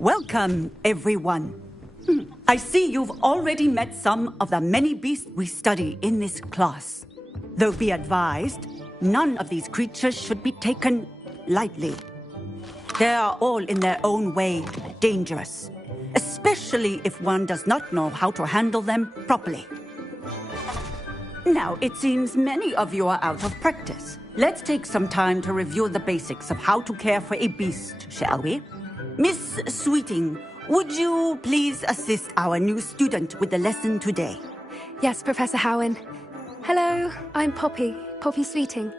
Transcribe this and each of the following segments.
Welcome, everyone. I see you've already met some of the many beasts we study in this class. Though be advised, none of these creatures should be taken lightly. They are all in their own way dangerous, especially if one does not know how to handle them properly. Now, it seems many of you are out of practice. Let's take some time to review the basics of how to care for a beast, shall we? Miss Sweeting, would you please assist our new student with the lesson today? Yes, Professor Howen. Hello, I'm Poppy Sweeting.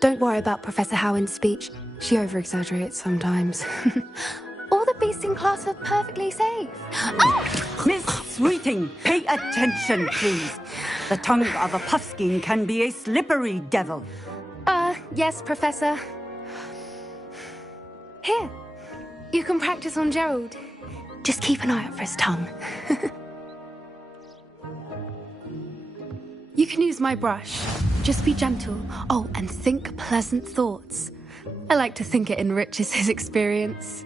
Don't worry about Professor Howen's speech. She over-exaggerates sometimes. All the beasts in class are perfectly safe. Oh! Miss Sweeting, pay attention, please. The tongue of a puffskein can be a slippery devil. Yes, Professor. Here, you can practice on Gerald. Just keep an eye out for his tongue. You can use my brush. Just be gentle. Oh, and think pleasant thoughts. I like to think it enriches his experience.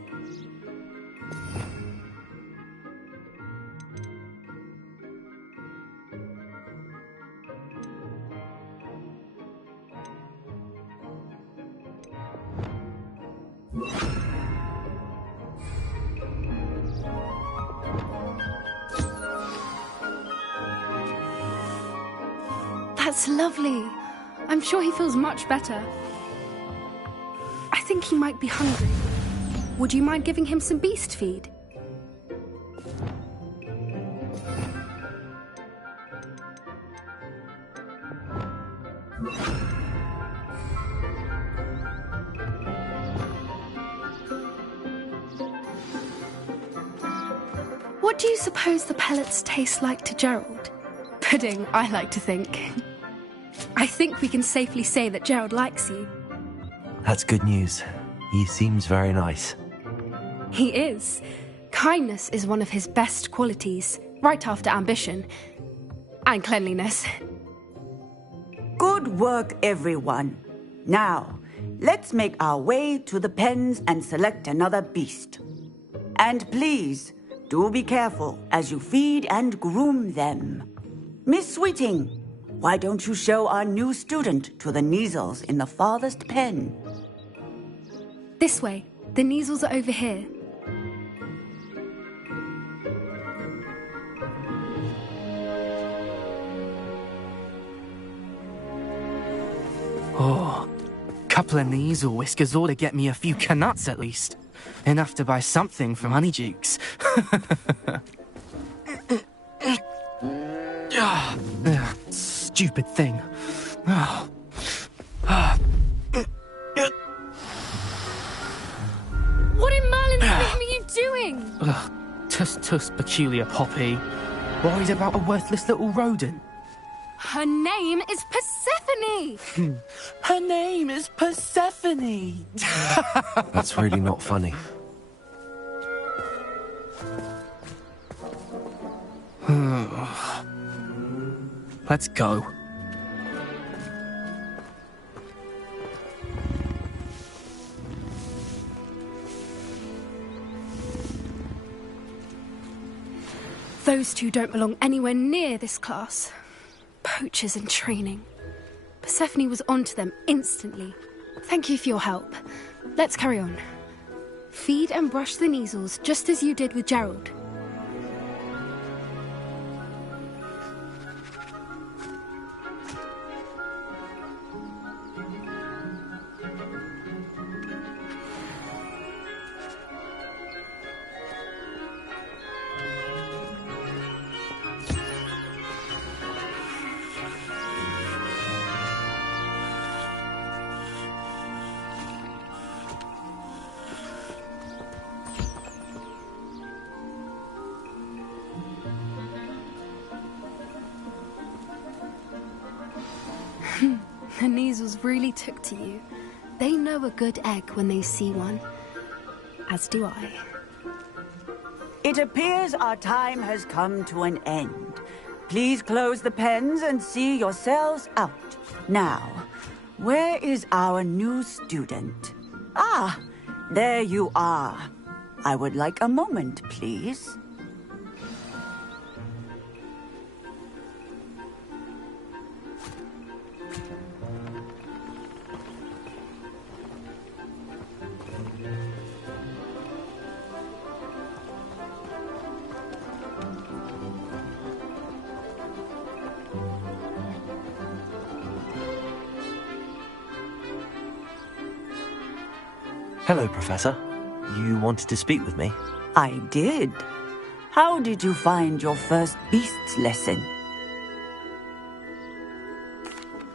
That's lovely. I'm sure he feels much better. I think he might be hungry. Would you mind giving him some beast feed? What do you suppose the pellets taste like to Gerald? Pudding, I like to think. I think we can safely say that Gerald likes you. That's good news. He seems very nice. He is. Kindness is one of his best qualities, right after ambition. And cleanliness. Good work, everyone. Now, let's make our way to the pens and select another beast. And please, do be careful as you feed and groom them. Miss Sweeting, why don't you show our new student to the Neasels in the farthest pen? This way. The Neasels are over here. Oh, couple of Neasel whiskers ought to get me a few canuts at least. Enough to buy something from Honeydukes. Stupid thing. What in Merlin's name are you doing? Tuss, peculiar Poppy. Worried about a worthless little rodent. Her name is Persephone! Her name is Persephone! That's really not funny. Let's go. Those two don't belong anywhere near this class. Poachers in training. Persephone was onto them instantly. Thank you for your help. Let's carry on. Feed and brush the Neasels just as you did with Gerald. The Neasels really took to you. They know a good egg when they see one. As do I. It appears our time has come to an end. Please close the pens and see yourselves out. Now, where is our new student? Ah, there you are. I would like a moment, please. Hello, Professor. You wanted to speak with me? I did. How did you find your first beasts lesson?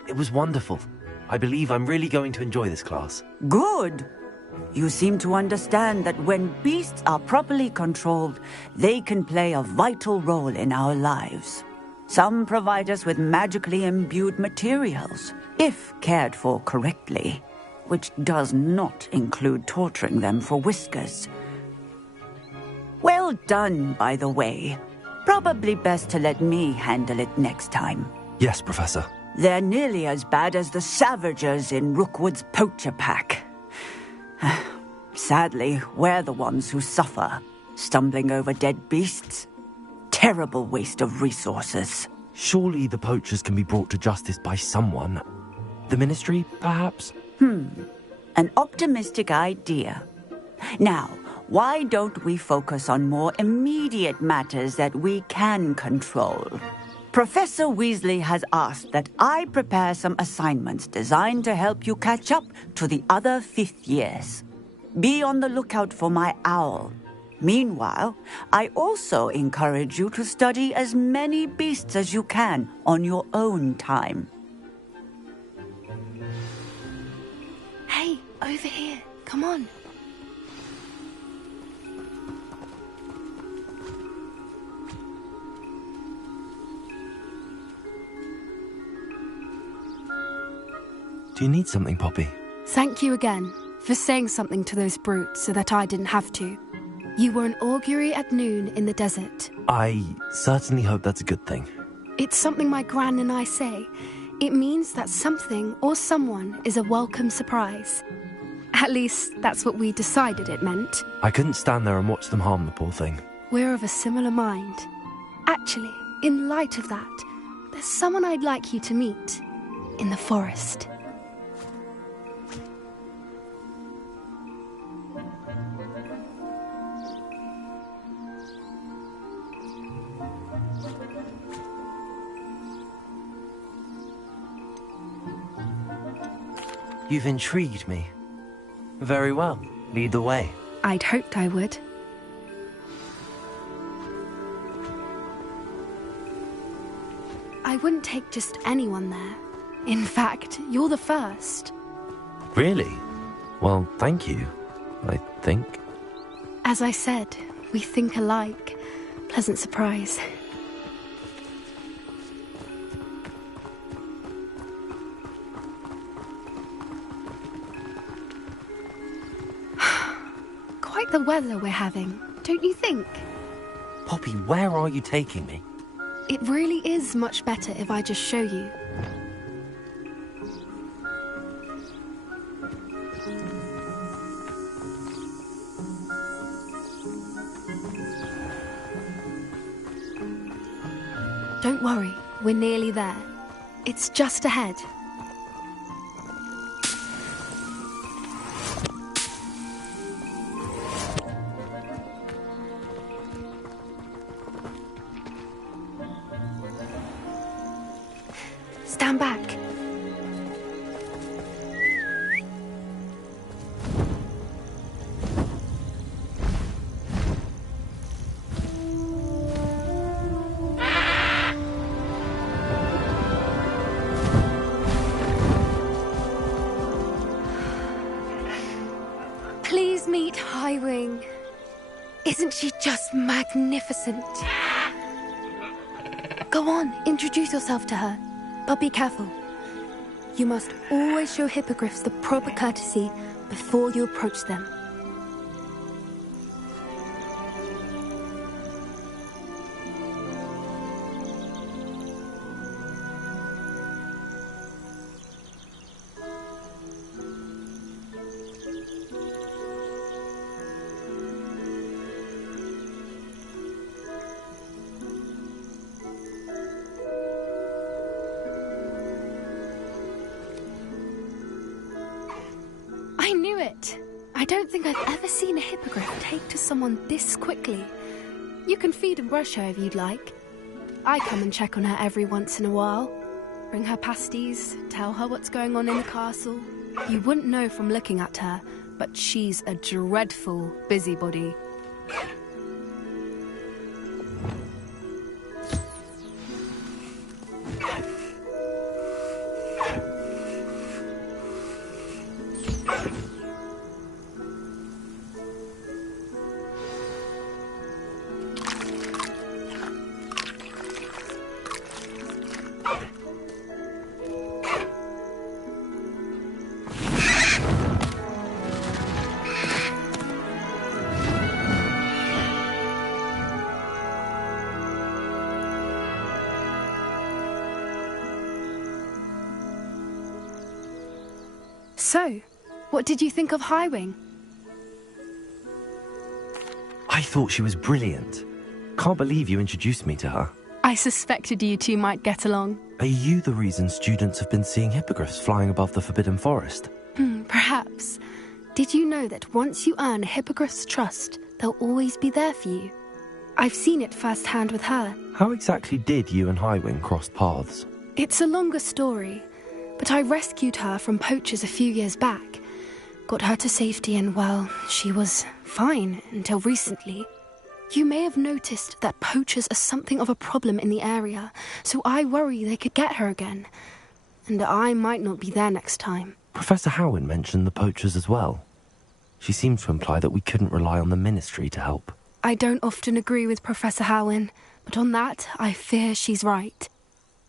It was wonderful. I believe I'm really going to enjoy this class. Good. You seem to understand that when beasts are properly controlled, they can play a vital role in our lives. Some provide us with magically imbued materials, if cared for correctly, which does not include torturing them for whiskers. Well done, by the way. Probably best to let me handle it next time. Yes, Professor. They're nearly as bad as the Savagers in Rookwood's poacher pack. Sadly, we're the ones who suffer, stumbling over dead beasts. Terrible waste of resources. Surely the poachers can be brought to justice by someone. The Ministry, perhaps? An optimistic idea. Now, why don't we focus on more immediate matters that we can control? Professor Weasley has asked that I prepare some assignments designed to help you catch up to the other fifth years. Be on the lookout for my owl. Meanwhile, I also encourage you to study as many beasts as you can on your own time. Hey, over here. Come on. Do you need something, Poppy? Thank you again for saying something to those brutes so that I didn't have to. You were an augury at noon in the desert. I certainly hope that's a good thing. It's something my gran and I say. It means that something or someone is a welcome surprise. At least, that's what we decided it meant. I couldn't stand there and watch them harm the poor thing. We're of a similar mind. Actually, in light of that, there's someone I'd like you to meet. In the forest. You've intrigued me. Very well. Lead the way. I'd hoped I would. I wouldn't take just anyone there. In fact, you're the first. Really? Well, thank you, I think. As I said, we think alike. Pleasant surprise. Quite the weather we're having, don't you think? Poppy, where are you taking me? It really is much better if I just show you. Don't worry, we're nearly there. It's just ahead. Stand back. Please meet Highwing. Isn't she just magnificent? Go on, introduce yourself to her. But be careful. You must always show hippogriffs the proper courtesy before you approach them. don't think I've ever seen a hippogriff take to someone this quickly. You can feed and brush her if you'd like. I come and check on her every once in a while. Bring her pasties, tell her what's going on in the castle. You wouldn't know from looking at her, but she's a dreadful busybody. So, what did you think of Highwing? I thought she was brilliant. Can't believe you introduced me to her. I suspected you two might get along. Are you the reason students have been seeing hippogriffs flying above the Forbidden Forest? Perhaps. Did you know that once you earn a hippogriff's trust, they'll always be there for you? I've seen it firsthand with her. How exactly did you and Highwing cross paths? It's a longer story, but I rescued her from poachers a few years back. Got her to safety and, well, she was fine until recently. You may have noticed that poachers are something of a problem in the area, so I worry they could get her again. And I might not be there next time. Professor Howin mentioned the poachers as well. She seemed to imply that we couldn't rely on the Ministry to help. I don't often agree with Professor Howin, but on that, I fear she's right.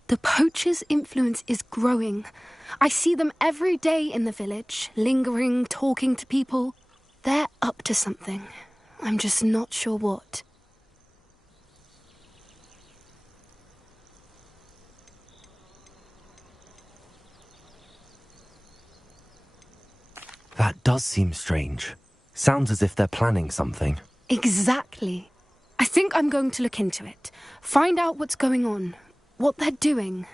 The poachers' influence is growing. I see them every day in the village, lingering, talking to people. They're up to something. I'm just not sure what. That does seem strange. Sounds as if they're planning something. Exactly. I think I'm going to look into it. Find out what's going on. What they're doing.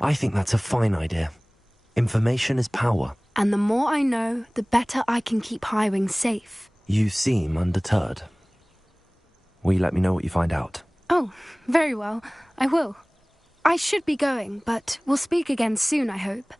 I think that's a fine idea. Information is power. And the more I know, the better I can keep Highwing safe. You seem undeterred. Will you let me know what you find out? Oh, very well. I will. I should be going, but we'll speak again soon, I hope.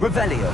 Revelio.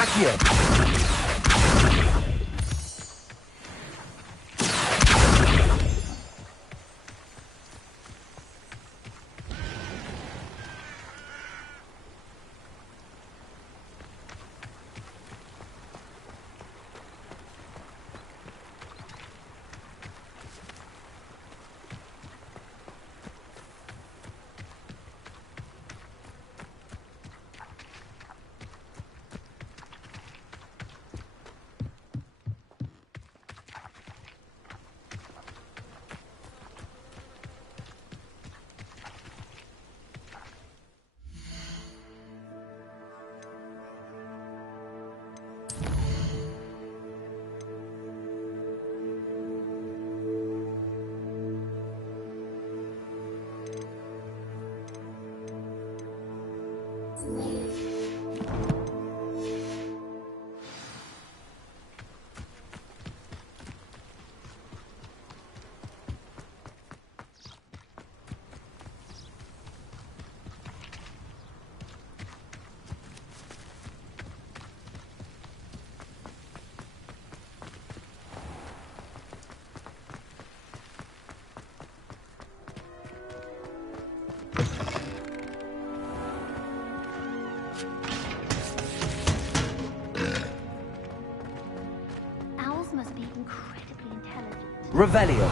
Accio. Revelio.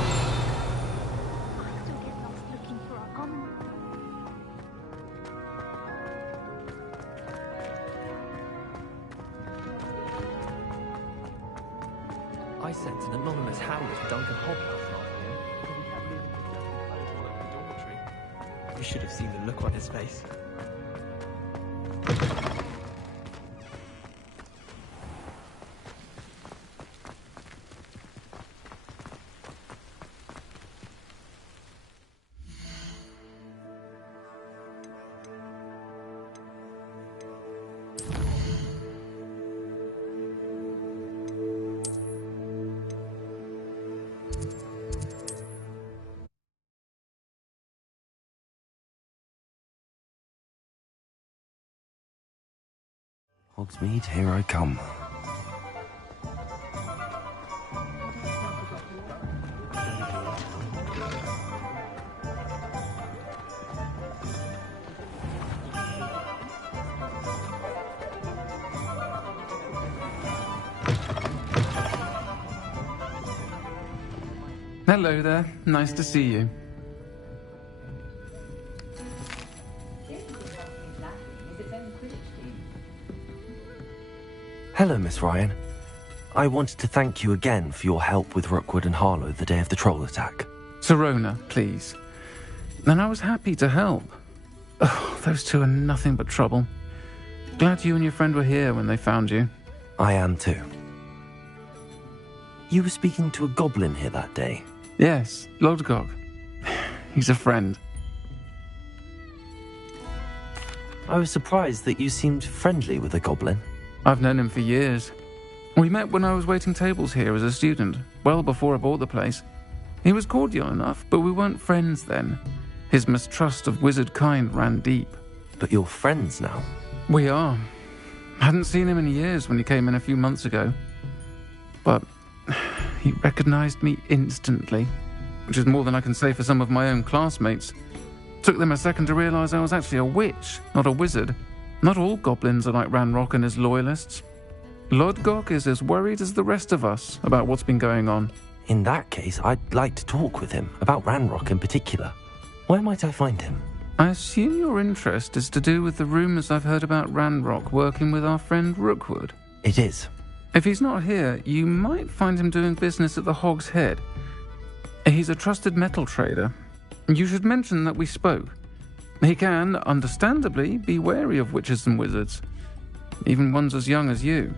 I sent an anonymous howl to Duncan Hobb last afternoon. He kept leaving his dirty clothes all over the dormitory. You should have seen the look on his face. Hogsmeade, here I come. Hello there. Nice to see you. Hello, Miss Ryan. I wanted to thank you again for your help with Rookwood and Harlow the day of the troll attack. Serona, please. And I was happy to help. Oh, those two are nothing but trouble. Glad you and your friend were here when they found you. I am too. You were speaking to a goblin here that day? Yes, Lodgok. He's a friend. I was surprised that you seemed friendly with a goblin. I've known him for years. We met when I was waiting tables here as a student, well before I bought the place. He was cordial enough, but we weren't friends then. His mistrust of wizard kind ran deep. But you're friends now? We are. Hadn't seen him in years when he came in a few months ago. But he recognized me instantly, which is more than I can say for some of my own classmates. Took them a second to realize I was actually a witch, not a wizard. Not all goblins are like Ranrock and his loyalists. Lodgok is as worried as the rest of us about what's been going on. In that case, I'd like to talk with him, about Ranrock in particular. Where might I find him? I assume your interest is to do with the rumours I've heard about Ranrock working with our friend Rookwood. It is. If he's not here, you might find him doing business at the Hog's Head. He's a trusted metal trader. You should mention that we spoke. He can, understandably, be wary of witches and wizards, even ones as young as you.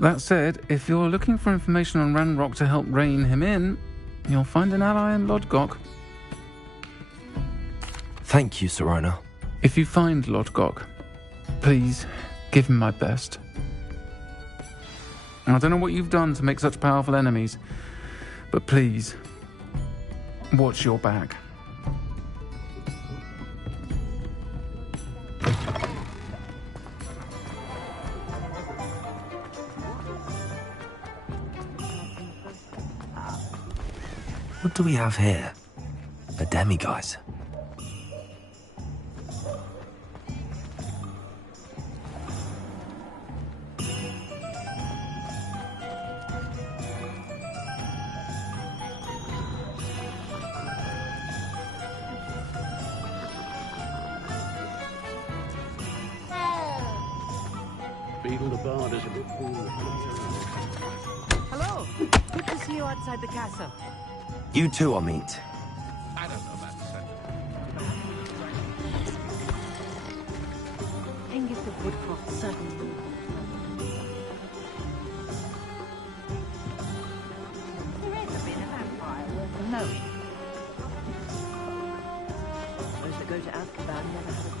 That said, if you're looking for information on Ranrock to help rein him in, you'll find an ally in Lodgok. Thank you, Sirona. If you find Lodgok, please give him my best. I don't know what you've done to make such powerful enemies, but please, watch your back. What do we have here? A demiguise. Beetle the Bard is a good fool. Hello! Good to see you outside the castle. You too, Amit. I don't know about the Angus of Woodcroft certainly. There is a bit of vampire worth knowing. Those that go to Azkaban never have a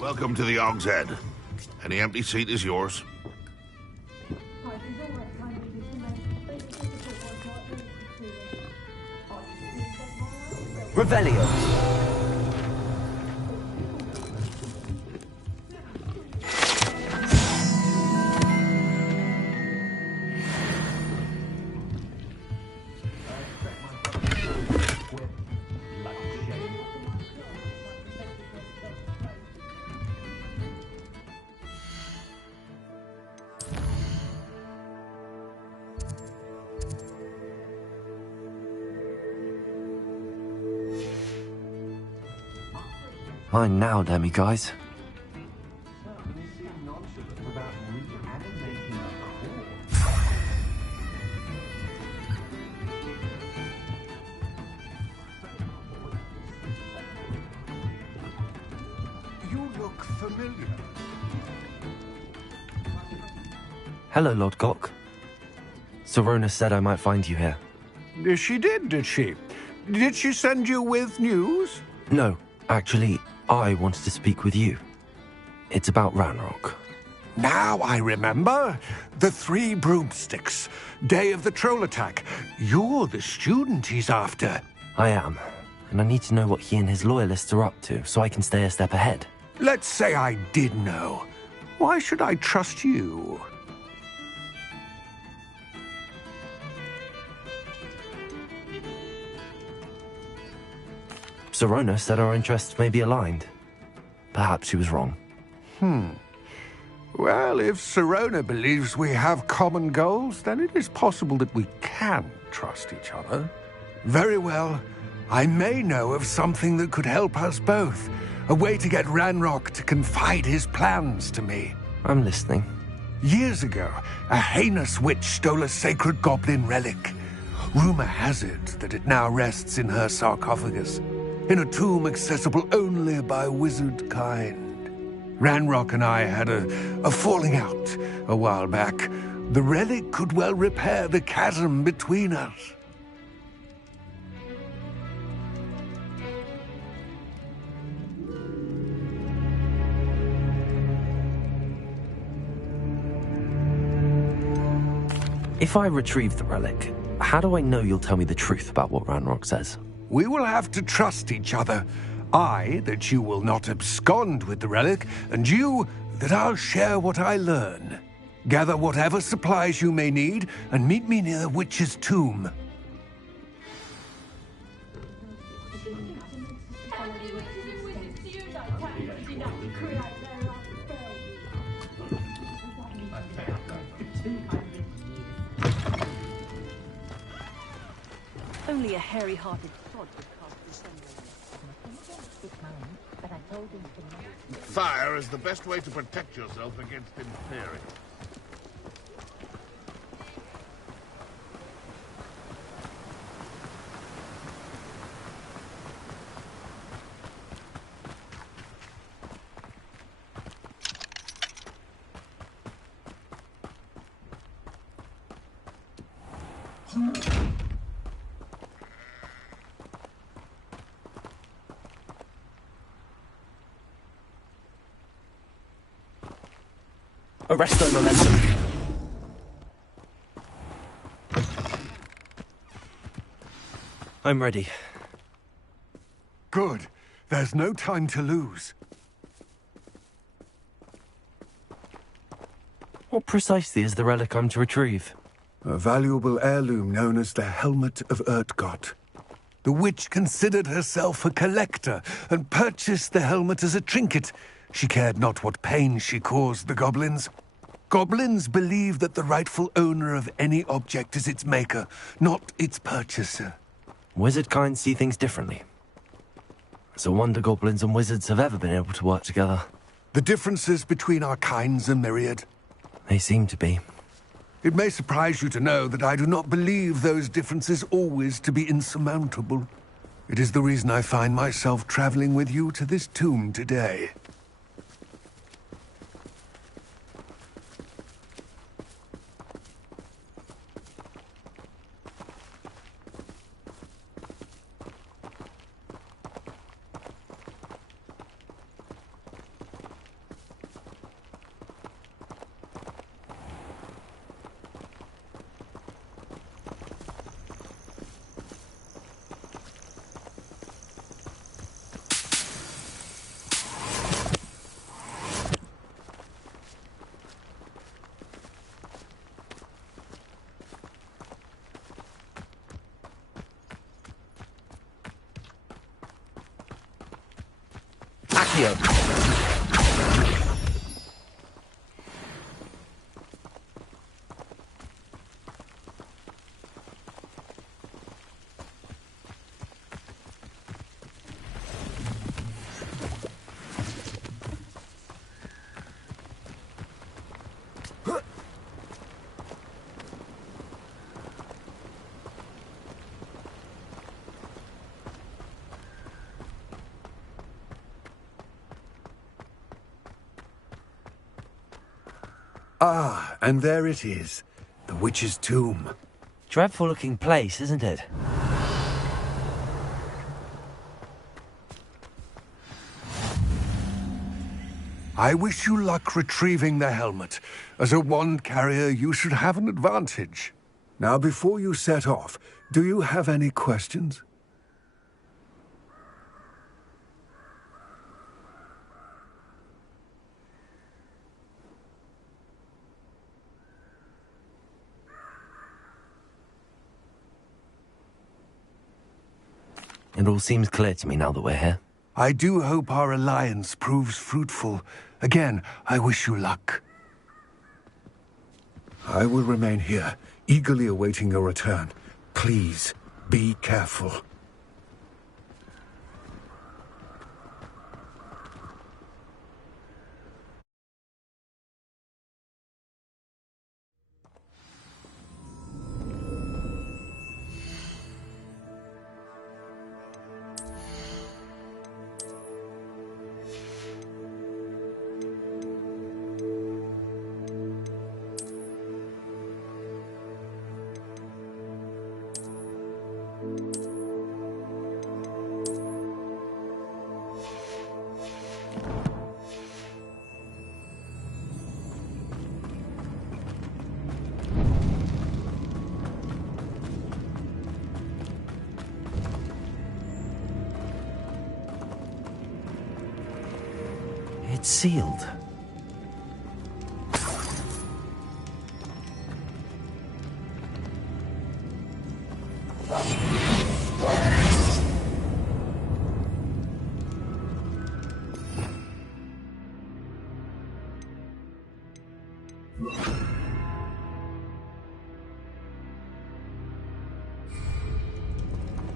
Welcome to the Hog's Head. Any empty seat is yours. Revelio. Mine now, demiguise. You look familiar. Hello, Lodgok. Sirona said I might find you here. She did she? Did she send you with news? No, actually, I wanted to speak with you. It's about Ranrock. Now I remember. The 3 broomsticks. Day of the troll attack. You're the student he's after. I am, and I need to know what he and his loyalists are up to so I can stay a step ahead. Let's say I did know. Why should I trust you? Sirona said our interests may be aligned. Perhaps she was wrong. Well, if Sirona believes we have common goals, then it is possible that we can trust each other. Very well. I may know of something that could help us both. A way to get Ranrock to confide his plans to me. I'm listening. Years ago, a heinous witch stole a sacred goblin relic. Rumor has it that it now rests in her sarcophagus, in a tomb accessible only by wizard kind. Ranrock and I had a falling out a while back. The relic could well repair the chasm between us. If I retrieve the relic, How do I know you'll tell me the truth about what Ranrock says? We will have to trust each other. I, that you will not abscond with the relic, and you, that I'll share what I learn. Gather whatever supplies you may need, and meet me near the witch's tomb. Only a hairy-hearted sod would cast this but I told him to... Fire is the best way to protect yourself against interfering. Arrest the momentum. I'm ready. Good. There's no time to lose. What precisely is the relic I'm to retrieve? A valuable heirloom known as the Helmet of Urtgott. The witch considered herself a collector and purchased the helmet as a trinket. She cared not what pain she caused the goblins. Goblins believe that the rightful owner of any object is its maker, not its purchaser. Wizard kind see things differently. It's a wonder goblins and wizards have ever been able to work together. The differences between our kinds are myriad. They seem to be. It may surprise you to know that I do not believe those differences always to be insurmountable. It is the reason I find myself traveling with you to this tomb today. Ah, and there it is. The witch's tomb. Dreadful looking place, isn't it? I wish you luck retrieving the helmet. As a wand carrier, you should have an advantage. Now, before you set off, do you have any questions? It all seems clear to me now that we're here. I do hope our alliance proves fruitful. Again, I wish you luck. I will remain here, eagerly awaiting your return. Please, be careful. It's sealed.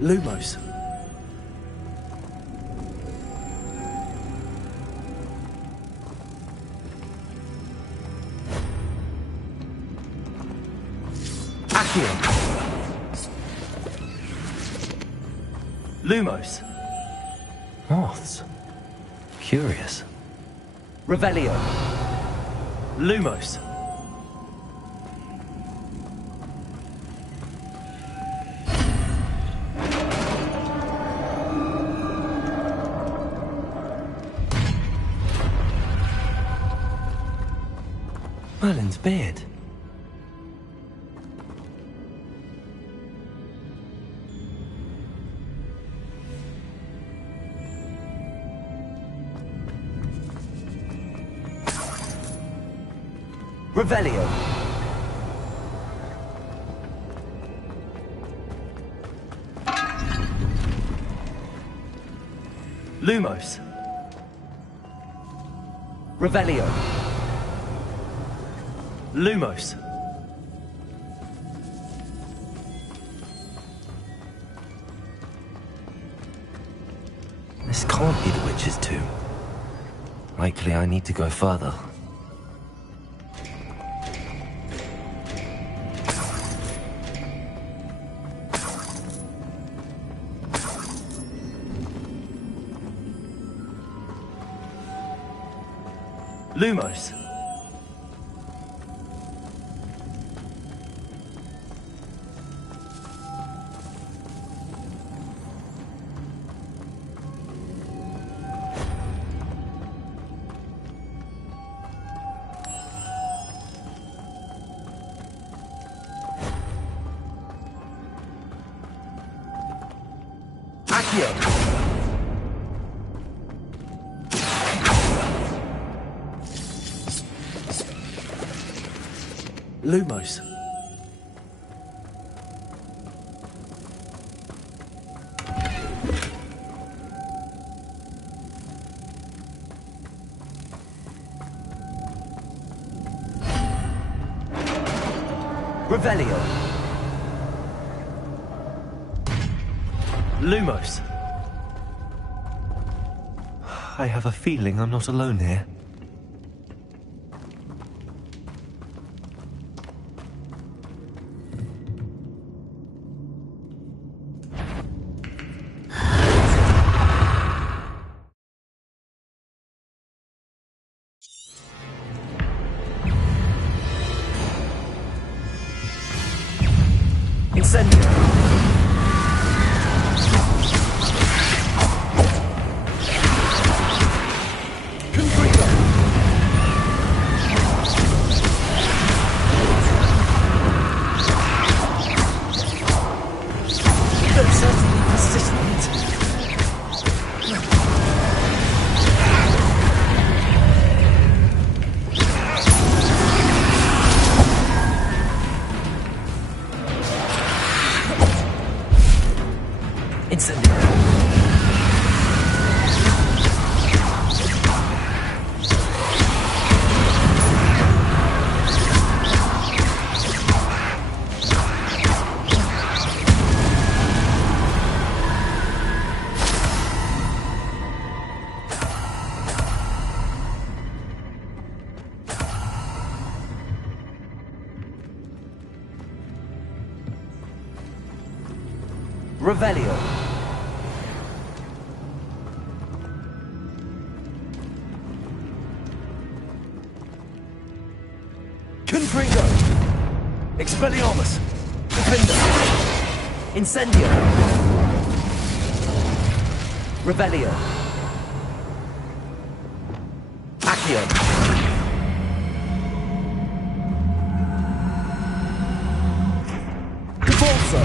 Lumos. Accio. Lumos. Moths. Curious. Revelio. Lumos. Merlin's beard. Revelio. Lumos. Revelio. Lumos. This can't be the witch's tomb. Likely I need to go further. Lumos. Accio. Lumos. Revelio. Lumos. I have a feeling I'm not alone here. Incendio. Confringo. They're certainly persistent. Incendio. Revelio. Confringo. Expelliarmus. Defender. Incendio. Revelio. Accio. Convulso.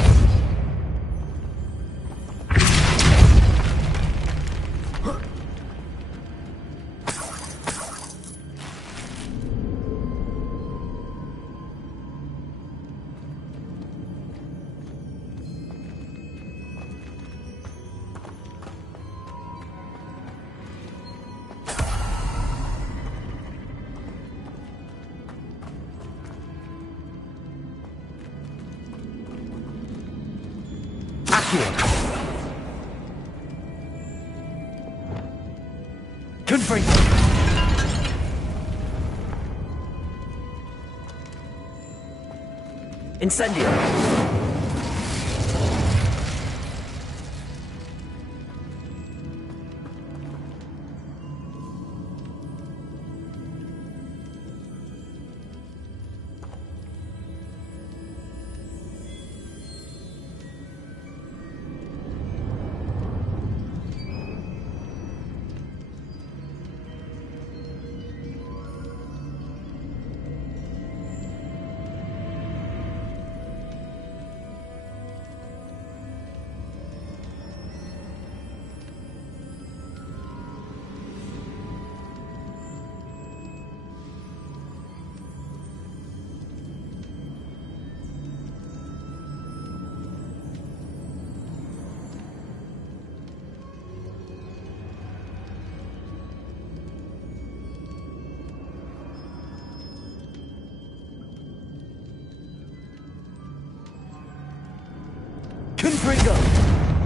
Confringo! Incendio! Confringo!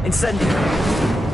Incendio!